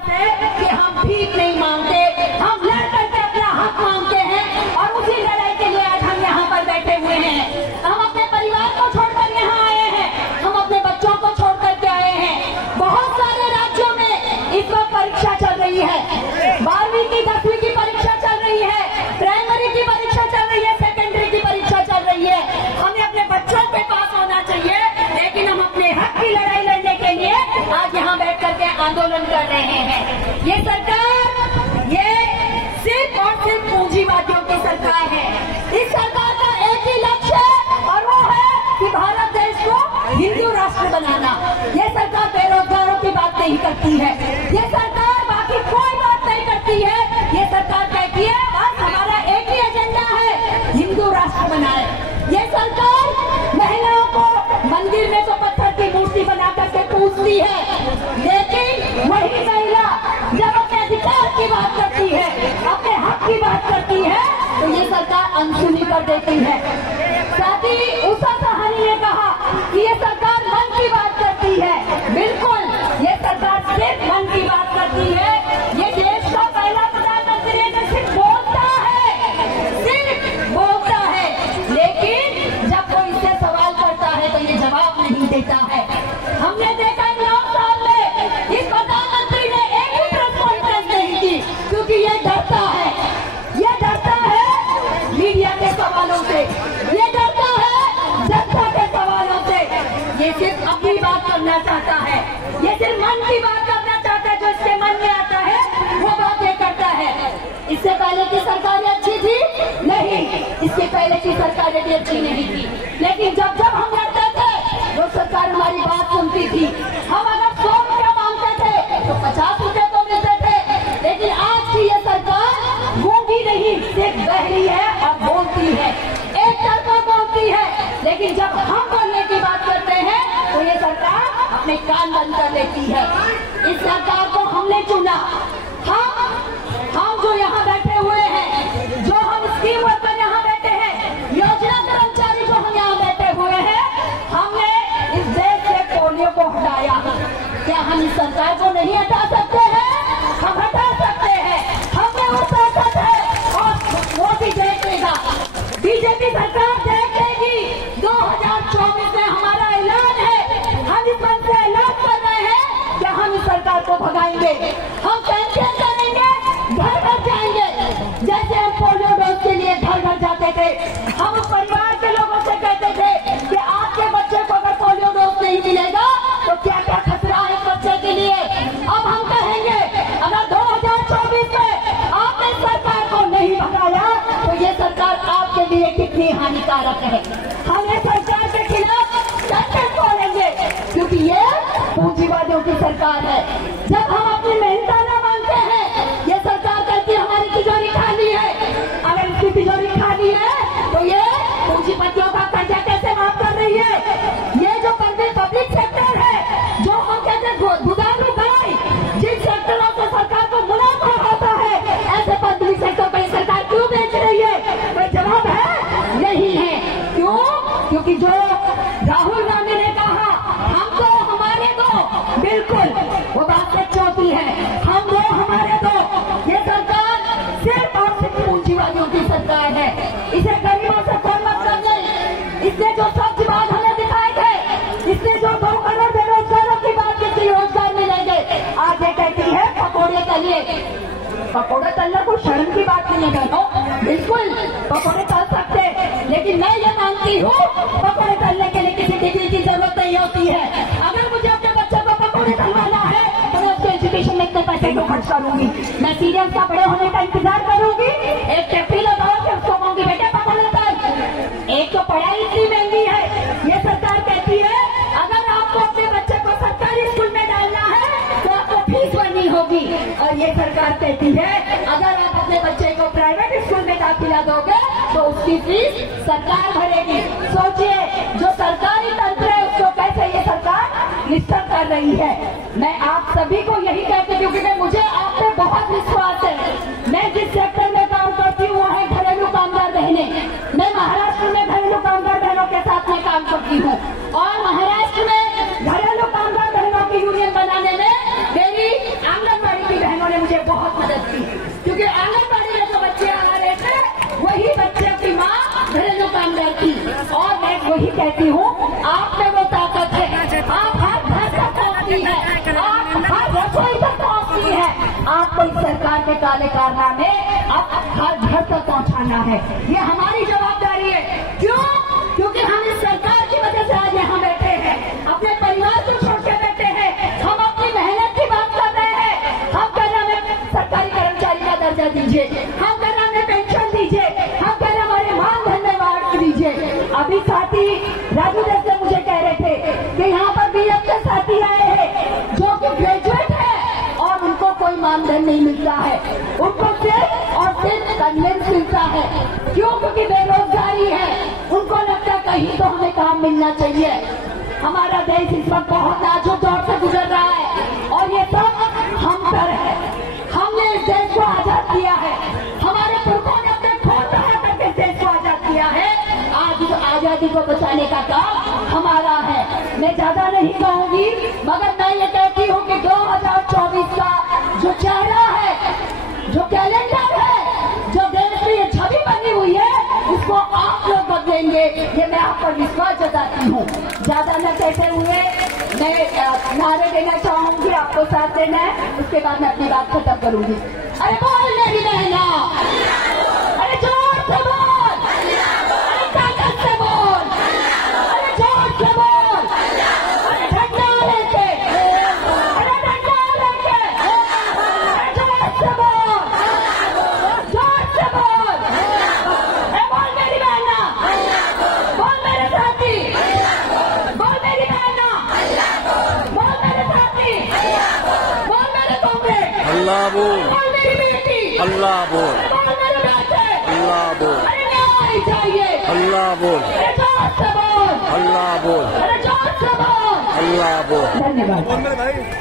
कि हम भीख नहीं मांगते, हम लड़ करके अपना हक मांगते हैं और उसी लड़ाई के लिए आज हम यहाँ पर बैठे हुए हैं। हम अपने परिवार को छोड़कर यहाँ आए हैं, हम अपने बच्चों को छोड़ करके आए हैं। बहुत सारे राज्यों में इस वक्त परीक्षा चल रही है, 12वीं की 10वीं की परीक्षा चल रही है, प्राइमरी की परीक्षा चल रही है, सेकेंडरी की परीक्षा चल रही है। हमें अपने बच्चों पे पास होना चाहिए, लेकिन हम अपने हक की लड़ाई लड़ने के लिए आज यहाँ बैठ करके आंदोलन कर रहे हैं। ये सरकार ये सिर्फ और सिर्फ पूंजीवादियों की सरकार है। इस सरकार का एक ही लक्ष्य है और वो है कि भारत देश को हिंदू राष्ट्र बनाना। ये सरकार बेरोजगारों की बात नहीं करती है, ये सरकार बाकी कोई बात नहीं करती है। ये सरकार कहती है बस हमारा एक ही एजेंडा है, हिंदू राष्ट्र बनाए। ये सरकार महिलाओं को मंदिर में तो पत्थर की मूर्ति बना करके पूजती है, लेकिन वही महिला जब अपने अधिकार की बात करती है, अपने हक की बात करती है, तो ये सरकार अनसुनी कर देती है। साथ ही उषा साहनी ने कहा कि ये सरकार मन की बात करती है। बिल्कुल, ये सरकार सिर्फ मन की बात करती है। ये देश का पहला प्रधानमंत्री है जो सिर्फ बोलता है, सिर्फ बोलता है, लेकिन जब कोई इससे सवाल करता है तो ये जवाब नहीं देता है। हमने देखा 9 साल में इस प्रधानमंत्री ने एक भी प्रेस कॉन्फ्रेंस नहीं की, क्योंकि ये डरता है। ये डरता है मीडिया के सवालों से, ये डरता है जनता के सवालों से। ये सिर्फ अपनी बात करना चाहता है, ये सिर्फ मन की बात करना चाहता है, जो इसके मन में आता है वो बात ये करता है। इससे पहले की सरकारें अच्छी थी? नहीं, इससे पहले की सरकारें भी अच्छी नहीं थी, लेकिन जब जब हम लड़ते थे वो सरकार हमारी बात सुनती थी। हम अगर 100 रुपया मांगते थे तो 50 रुपये तो मिलते थे, लेकिन आज की ये सरकार गूंगी नहीं, सिर्फ बहरी है और बोलती है, एक तरफा बोलती है। लेकिन जब हम बोलने की बात करते हैं तो ये सरकार अपने कान बंद कर लेती है। इस सरकार को हमने चुना, हम जो यहाँ बैठे हुए हैं, जो हम स्कीम वर्कर यहाँ बैठे हैं, योजना कर्मचारी जो हम यहाँ बैठे हुए हैं, हमने इस देश से पोलियो को हटाया। क्या हम इस सरकार को नहीं हटा सकते हैं? हम हटा सकते हैं, हमने वो ताकत है और वो भी देख लेगा, बीजेपी सरकार देख लेगी। 2024 में हमारा ऐलान है, हम इस मन से ऐलान कर रहे हैं कि हम इस सरकार को भगाएंगे। हम कैंपेन करेंगे, घर घर जाएंगे, जैसे हम पोलियो डोज के लिए घर घर जाते थे। हम उस परिवार के लोगों से कहते थे कि आपके बच्चे को अगर पोलियो डोज नहीं मिलेगा तो क्या क्या खतरा है बच्चे के लिए। अब हम कहेंगे अगर 2024 में आपने सरकार को नहीं भगाया तो ये सरकार आपके लिए कितनी हानिकारक है। हम इस सरकार के खिलाफ कैंपेन करेंगे, क्योंकि ये पूंजीवादियों की सरकार है। जब हम अपनी मेहनताना मांगते हैं, ये सरकार कहती है हमारी तिजोरी खाली है। अगर इसकी तिजोरी खाली है तो ये पूंजीपतियों का कर्जा कैसे माफ कर रही है? ये जो पब्लिक सेक्टर है, जो हम कहते हैं दुधारू गाय, जिन सेक्टरों से सरकार को मुनाफा होता है, ऐसे पब्लिक सेक्टर पर सरकार क्यों बेच रही है? कोई जवाब है? नहीं है। क्यों? क्योंकि जो राहुल गांधी ने कहा हम दो हमारे दो, बिल्कुल वो बात सच होती है, हम दो हमारे दो। ये सरकार सिर्फ और सिर्फ पूंजीवादियों की सरकार है। इसे गरीबों से कोई मतलब नहीं। इसने जो सच बात हमें दिखाए थे, इसने जो 2 करोड़ बेरोजगारों की बात की थी, रोजगार मिलेंगे, आज ये कहती है पकौड़े तलिए। पकौड़े तलना कोई शर्म की बात नहीं है बहनों, बिल्कुल पकौड़े तल सकते, लेकिन मैं ये मानती हूँ पकौड़े तलने के लिए किसी डिग्री की जरूरत नहीं होती है। अगर मुझे अपने बच्चे को पकौड़े तलवाना है तो मैं उसके एजुकेशन में इतने पैसे क्यों खर्च करूंगी? मैं सीरियस का बड़े होने का इंतजार करूंगी, एक टेपी लगाओ कि उसको कहूंगी बेटे पकौड़े तल। एक तो पढ़ाई इतनी महंगी है। ये सरकार कहती है अगर आपको अपने बच्चे को सरकारी स्कूल में डालना है तो आपको फीस भरनी होगी, और ये सरकार कहती है अगर आप अपने बच्चे को प्राइवेट स्कूल में दाखिला दोगे तो उसकी फीस सरकार भरेगी। सोचिए, जो सरकारी तंत्र है उसको कैसे ये सरकार निष्ठा कर रही है। मैं आप सभी को यही कहती हूँ, क्योंकि मुझे आप पे बहुत विश्वास है। मैं जिस सेक्टर में काम करती हूँ वो है घरेलू कामगार बहनें। मैं महाराष्ट्र में घरेलू कामगार बहनों के साथ में काम करती हूँ, और महाराष्ट्र में घरेलू कामगार बहनों की यूनियन बनाने में मेरी आंगनबाड़ी की क्योंकि आंगनबाड़ी में जो बच्चे आ रहे थे वही बच्चे की माँ घरेलू कामगार थी। और मैं वही कहती हूँ, आप में वो ताकत है, आप हर घर तक पहुँचती है, आप हर रसोई तक पहुँचती है। आपको इस सरकार के काले कारनामे आप हर घर तक पहुँचाना है, ये हमारी जवाबदारी है। क्यों? क्योंकि हम इस सरकार की वजह से आज यहाँ बैठे हैं, अपने परिवार को छोड़ के बैठे हैं। हम अपनी मेहनत की बात कर रहे हैं। हम कह रहे हमें सरकारी कर्मचारी का दर्जा दीजिए, हम कह रहे हमें पेंशन दीजिए, हम कह रहे हमारे मान धन में वार्ड दीजिए। अभी साथी राजू जैसे मुझे कह रहे थे कि यहाँ पर बीएड के साथी आए हैं जो कि ग्रेजुएट है और उनको कोई मानधन नहीं मिलता है, उनको सिर्फ और सिर्फ कन्वेंस मिलता है। क्यों? क्योंकि बेरोजगारी है, उनको लगता है कहीं तो हमें काम मिलना चाहिए। हमारा देश इस वक्त बहुत नाजुक दौर से गुजर रहा है और ये सब हम पर है। हमने इस देश को आजाद किया है, हमारे पुरखों ने अपने खून बहा करके इस देश को आजाद किया है। आज इस आजादी को बचाने का काम हमारा है। मैं ज्यादा नहीं कहूंगी, मगर मैं ये कहती हूँ कि 2024 का जो चेहरा है, जो कैलेंडर है, जो देश में ये छवि बनी हुई है, इसको आप लोग बदलेंगे, ये मैं आप पर विश्वास जताती हूँ। ज्यादा न कहते हुए मैं नारे देना चाहूंगी, आपको साथ देना है, उसके बाद मैं अपनी बात खत्म करूंगी। अरे बोल मेरी बहना, अरे जोर से बोल, अरे ताकत से बोल, अरे जोर से बोल, अरे ठंडा लेके, अरे ठंडा लेके, अरे जोर से बोल, जोर से बोल। अरे बोल मेरी बहना, बोल मेरे साथी, बोल मेरी बहना, बोल मेरे साथी, बोल मेरे कॉमरेड, अल्लाह बोल, बोल मेरी बेटी, अल्लाह बोल, बोल मेरे बेटे, अल्लाह बोल, अरे न्याय चाहिए, अल्लाह बोल, अरे जोर से बोल, अल्लाह बोल, अरे जोर से बोल। अल्लाह बोल। धन्यवाद। बोल मेरे भाई।